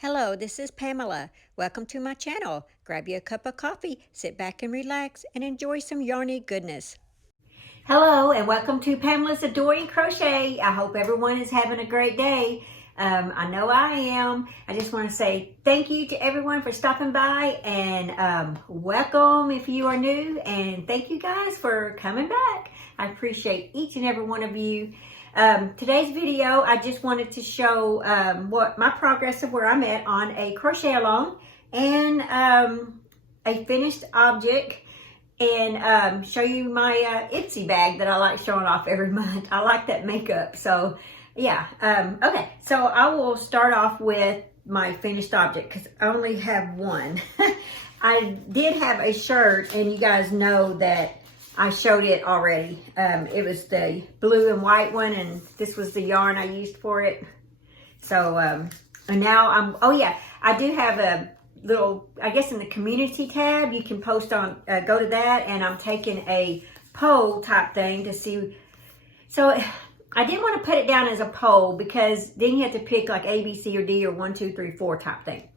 Hello, this is Pamela. Welcome to my channel. Grab you a cup of coffee, sit back and relax, and enjoy some yarny goodness. Hello, and welcome to Pamela's Adoring Crochet. I hope everyone is having a great day. I know I am. I just want to say thank you to everyone for stopping by, and welcome if you are new, and thank you guys for coming back. I appreciate each and every one of you. Today's video, I just wanted to show what my progress of where I'm at on a crochet along and a finished object, and show you my Ipsy bag that I like showing off every month. I like that makeup. So yeah, okay, so I will start off with my finished object because I only have one. I did have a shirt, and you guys know that I showed it already. It was the blue and white one, and this was the yarn I used for it. So, and now oh yeah, I do have a little, I guess in the community tab, you can post on, go to that, and I'm taking a poll type thing to see. So I didn't want to put it down as a poll because then you have to pick like A, B, C, or D, or 1, 2, 3, 4 type thing.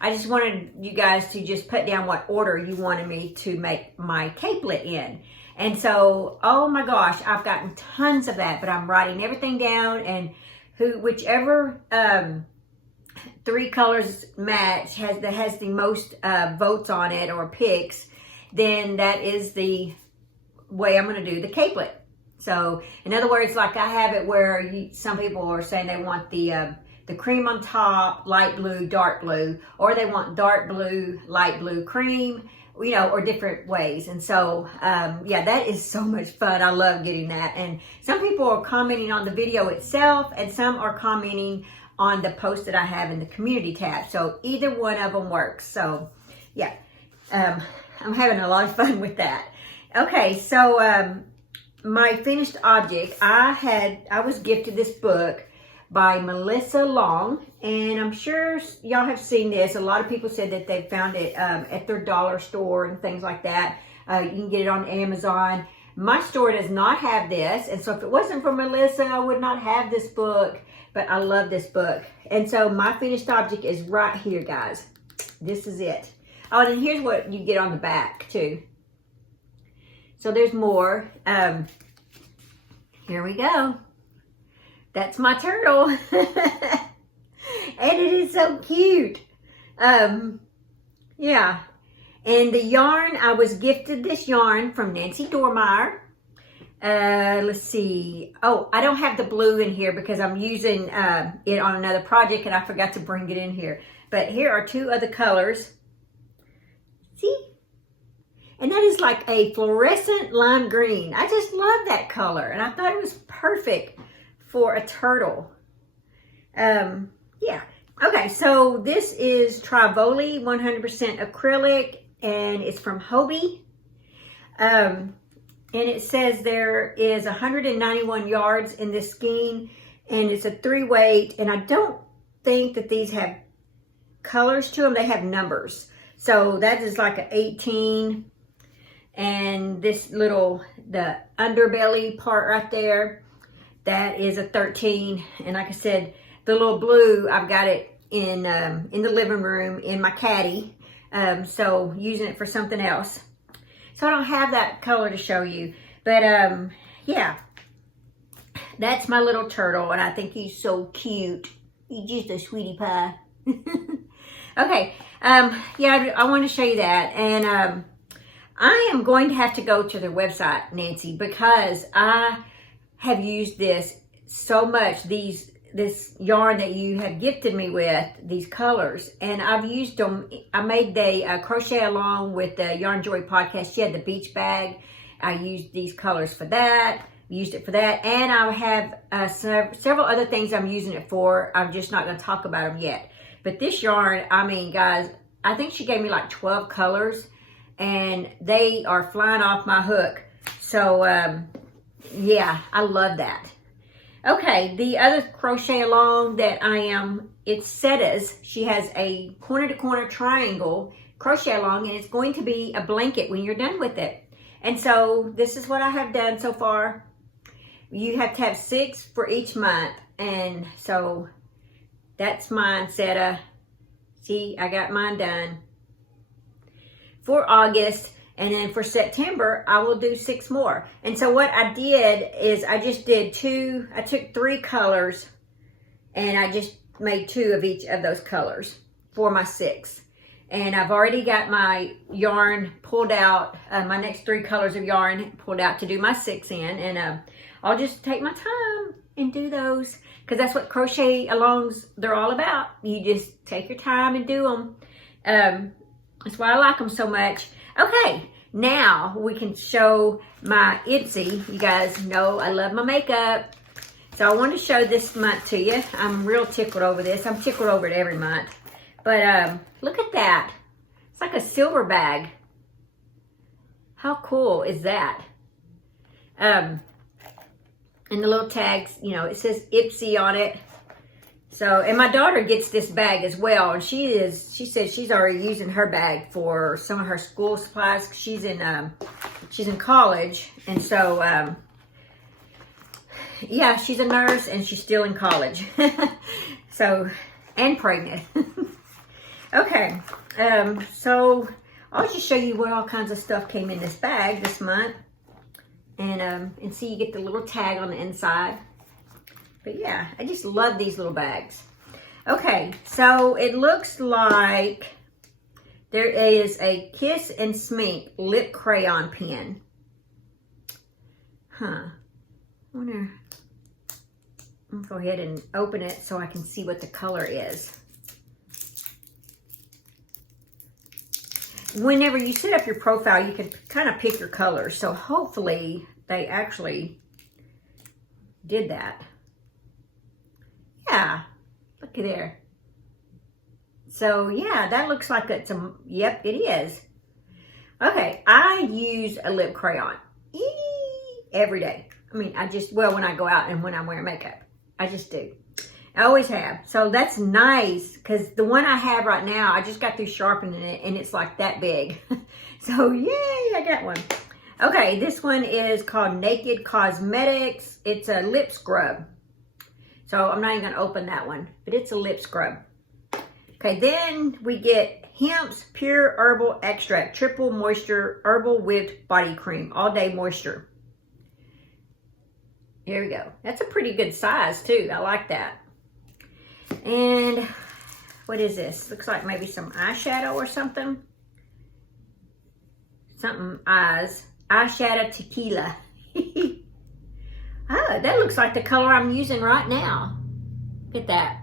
I just wanted you guys to just put down what order you wanted me to make my capelet in. And so, oh my gosh, I've gotten tons of that, but I'm writing everything down, and whichever 3 colors match that has the most votes on it or picks, then that is the way I'm going to do the capelet. So in other words, like I have it where some people are saying they want the cream on top, light blue, dark blue, or they want dark blue, light blue, cream, you know, or different ways. And so, yeah, that is so much fun. I love getting that. And some people are commenting on the video itself, and some are commenting on the post that I have in the community tab. So either one of them works. So yeah, I'm having a lot of fun with that. Okay, so my finished object, I was gifted this book by Melissa Long, and I'm sure y'all have seen this. A lot of people said that they found it at their dollar store and things like that. You can get it on Amazon. My store does not have this, and so if it wasn't for Melissa, I would not have this book, but I love this book. And so my finished object is right here, guys. This is it. Oh, and here's what you get on the back, too. So there's more. Here we go. That's my turtle. And it is so cute. Yeah. And the yarn, I was gifted this yarn from Nancy Dormeyer. Let's see. Oh, I don't have the blue in here because I'm using it on another project, and I forgot to bring it in here. But here are 2 other colors. See? And that is like a fluorescent lime green. I just love that color, and I thought it was perfect for a turtle. Yeah. Okay, so this is Trivoli 100% acrylic, and it's from Hobie. And it says there is 191 yards in this skein, and it's a 3 weight, and I don't think that these have colors to them. They have numbers. So that is like an 18, and this little, the underbelly part right there, that is a 13. And like I said, the little blue, I've got it in the living room in my caddy. So using it for something else. So I don't have that color to show you. But yeah, that's my little turtle, and I think he's so cute. He's just a sweetie pie. Okay, yeah, I want to show you that. And I am going to have to go to their website, Nancy, because I have used this so much, this yarn that you have gifted me with, these colors, and I've used them. I made the crochet along with the Yarn Joy podcast. She had the beach bag. I used these colors for that, used it for that, and I have several other things I'm using it for. I'm just not going to talk about them yet. But this yarn, I mean, guys, I think she gave me like 12 colors, and they are flying off my hook. So yeah, I love that. Okay, the other crochet along that I am, it's Setta's's. She has a corner to corner triangle crochet along, and it's going to be a blanket when you're done with it. And so this is what I have done so far. You have to have 6 for each month, and so that's mine, Setta. See, I got mine done for August. And then for September, I will do 6 more. And so what I did is I just did 2, I took 3 colors and I just made 2 of each of those colors for my 6. And I've already got my yarn pulled out, my next 3 colors of yarn pulled out to do my 6 in. And I'll just take my time and do those, because that's what crochet alongs, they're all about. You just take your time and do them. That's why I like them so much. Okay, now we can show my Ipsy. You guys know I love my makeup. So I want to show this month to you. I'm real tickled over this. I'm tickled over it every month. But look at that. It's like a silver bag. How cool is that? And the little tags, you know, it says Ipsy on it. So, and my daughter gets this bag as well, and she says she's already using her bag for some of her school supplies. She's in college, and so yeah, she's a nurse and she's still in college. So, and pregnant. Okay, so I'll just show you what all kinds of stuff came in this bag this month, and see, you get the little tag on the inside. But yeah, I just love these little bags. Okay, so it looks like there is a Kiss and Smink lip crayon pen. Huh. I wonder, I'm gonna go ahead and open it so I can see what the color is. Whenever you set up your profile, you can kind of pick your colors. So hopefully they actually did that. Yeah, look at there. So yeah, that looks like it's a, yep, it is. Okay, I use a lip crayon every day. I mean, well, when I go out and when I'm wearing makeup, I just do. I always have. So that's nice, because the one I have right now, I just got through sharpening it and it's like that big. So yay, I got one. Okay, this one is called Naked Cosmetics. It's a lip scrub. So I'm not even going to open that one, but it's a lip scrub. Okay, then we get Hemp's Pure Herbal Extract Triple Moisture Herbal Whipped Body Cream, All Day Moisture. Here we go. That's a pretty good size too. I like that. And what is this? Looks like maybe some eyeshadow or something. Something eyes. Eyeshadow tequila. Oh, that looks like the color I'm using right now. Look at that.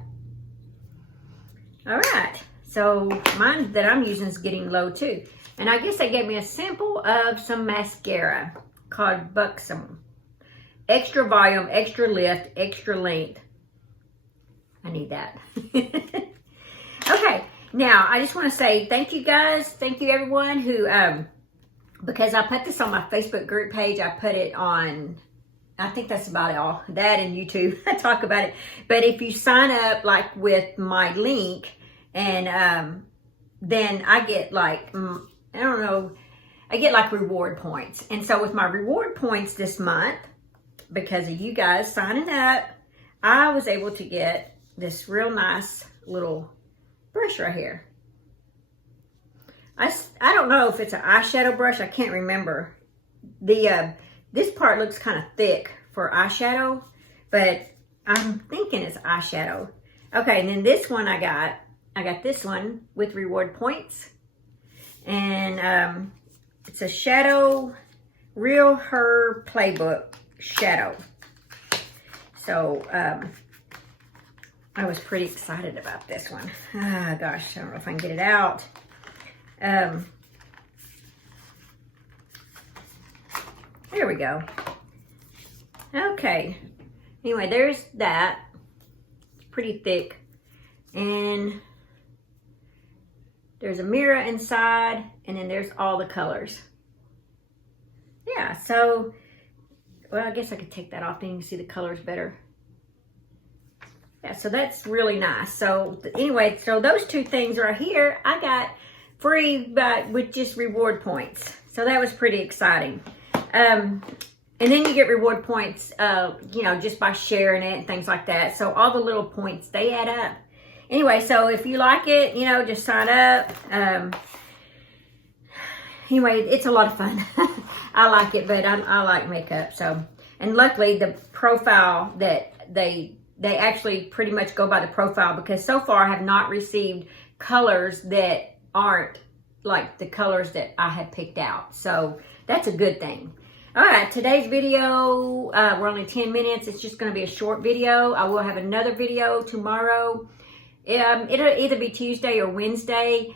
All right, so mine that I'm using is getting low too. And I guess they gave me a sample of some mascara called Buxom. Extra volume, extra lift, extra length. I need that. Okay, now I just want to say thank you guys. Thank you everyone who, because I put this on my Facebook group page. I put it on, I think that's about all. That and YouTube, I talk about it. But if you sign up like with my link, and then I get like, I don't know, I get like reward points. And so with my reward points this month, because of you guys signing up, I was able to get this real nice little brush right here. I don't know if it's an eyeshadow brush. I can't remember. This part looks kind of thick for eyeshadow, but I'm thinking it's eyeshadow. Okay, and then this one I got this one with reward points. And it's a Shadow Real Her Playbook Shadow. So I was pretty excited about this one. Ah, gosh, I don't know if I can get it out. There we go. Okay. Anyway, there's that. It's pretty thick. And there's a mirror inside, and then there's all the colors. Yeah, so, well, I guess I could take that off, then you can see the colors better. Yeah, so that's really nice. So anyway, so those two things right here, I got free, but with just reward points. So that was pretty exciting. And then you get reward points, you know, just by sharing it and things like that. So all the little points, they add up. anyway, so if you like it, you know, just sign up. Anyway, it's a lot of fun. I like it, but I like makeup. So, and luckily the profile that they actually pretty much go by the profile, because so far I have not received colors that aren't like the colors that I have picked out. So that's a good thing. All right, today's video, we're only 10 minutes. It's just going to be a short video. I will have another video tomorrow. It'll either be Tuesday or Wednesday.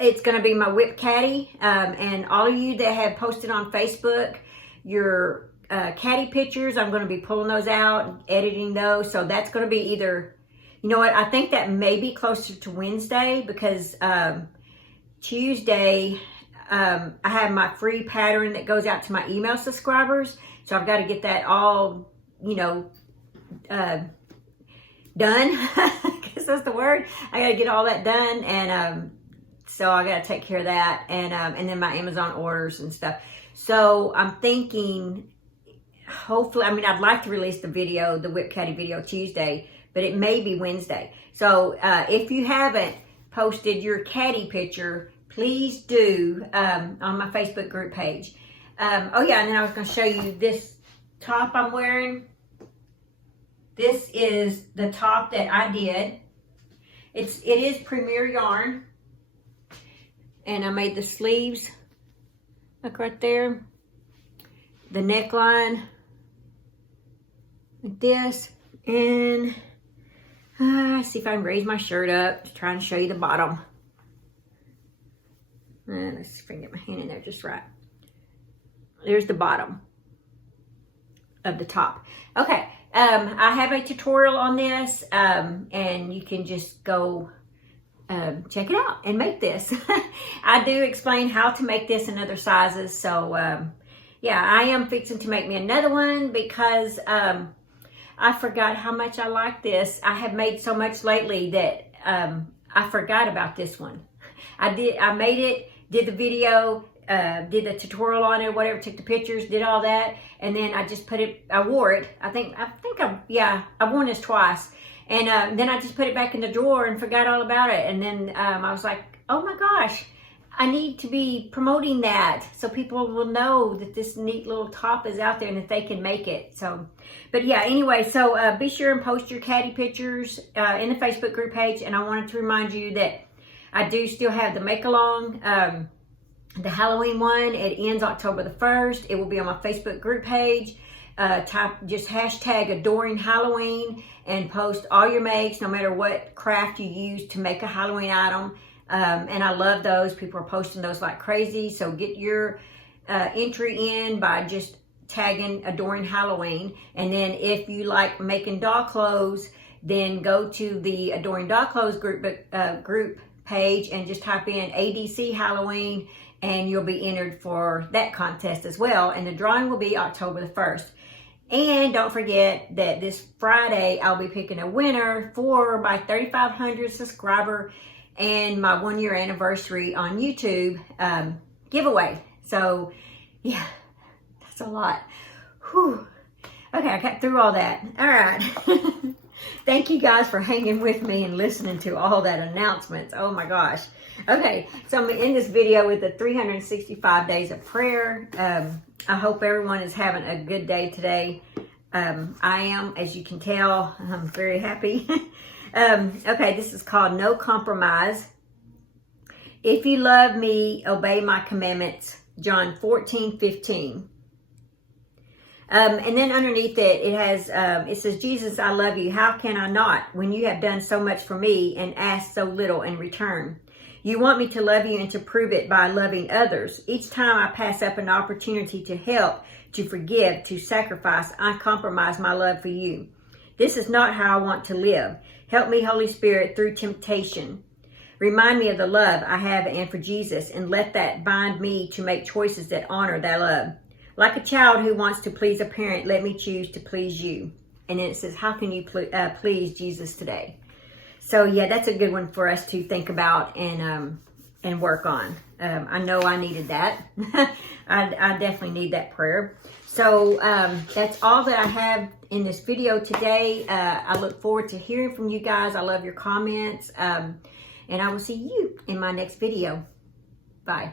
It's going to be my whip caddy. And all of you that have posted on Facebook your caddy pictures, I'm going to be pulling those out and editing those. So that's going to be either, you know what, I think that may be closer to Wednesday, because Tuesday I have my free pattern that goes out to my email subscribers. So I've got to get that all, you know, done. I guess that's the word. I got to get all that done. And so I got to take care of that. And then my Amazon orders and stuff. So I'm thinking, hopefully, I mean, I'd like to release the video, the whip caddy video Tuesday, but it may be Wednesday. So if you haven't posted your caddy picture, please do on my Facebook group page. Oh yeah, and then I was going to show you this top I'm wearing. This is the top that I did. It is Premier yarn, and I made the sleeves, look right there, the neckline like this, and see if I can raise my shirt up to try and show you the bottom. Let's see if I can get my hand in there just right. There's the bottom of the top. Okay, I have a tutorial on this, and you can just go check it out and make this. I do explain how to make this in other sizes. So yeah, I am fixing to make me another one, because I forgot how much I like this. I have made so much lately that I forgot about this one. I made it, did the video, did the tutorial on it, whatever, took the pictures, did all that, and then I just put it, I wore it. I've worn this twice. And then I just put it back in the drawer and forgot all about it. And then I was like, oh my gosh, I need to be promoting that so people will know that this neat little top is out there and that they can make it. So, but yeah, anyway, so be sure and post your caddy pictures in the Facebook group page. And I wanted to remind you that I do still have the make along, the Halloween one. It ends October the 1st. It will be on my Facebook group page. Just hashtag adoring Halloween and post all your makes, no matter what craft you use to make a Halloween item. And I love those. People are posting those like crazy. So get your entry in by just tagging adoring Halloween. And then if you like making doll clothes, then go to the adoring doll clothes group page and just type in ADC Halloween, and you'll be entered for that contest as well. And the drawing will be October the 1st. And don't forget that this Friday, I'll be picking a winner for my 3,500 subscriber and my 1-year anniversary on YouTube giveaway. So yeah, that's a lot. Whew. Okay, I got through all that. All right. Thank you guys for hanging with me and listening to all that announcements. Oh my gosh. Okay, so I'm going to end this video with the 365 days of prayer. I hope everyone is having a good day today. I am, as you can tell, I'm very happy. Okay, this is called No Compromise. If you love me, obey my commandments. John 14:15. And then underneath it, it has, it says, Jesus, I love you. How can I not when you have done so much for me and asked so little in return? You want me to love you and to prove it by loving others. Each time I pass up an opportunity to help, to forgive, to sacrifice, I compromise my love for you. This is not how I want to live. Help me, Holy Spirit, through temptation. Remind me of the love I have and for Jesus, and let that bind me to make choices that honor that love. Like a child who wants to please a parent, let me choose to please you. And then it says, how can you please Jesus today? So yeah, that's a good one for us to think about and work on. I know I needed that. I definitely need that prayer. So that's all that I have in this video today. I look forward to hearing from you guys. I love your comments. And I will see you in my next video. Bye.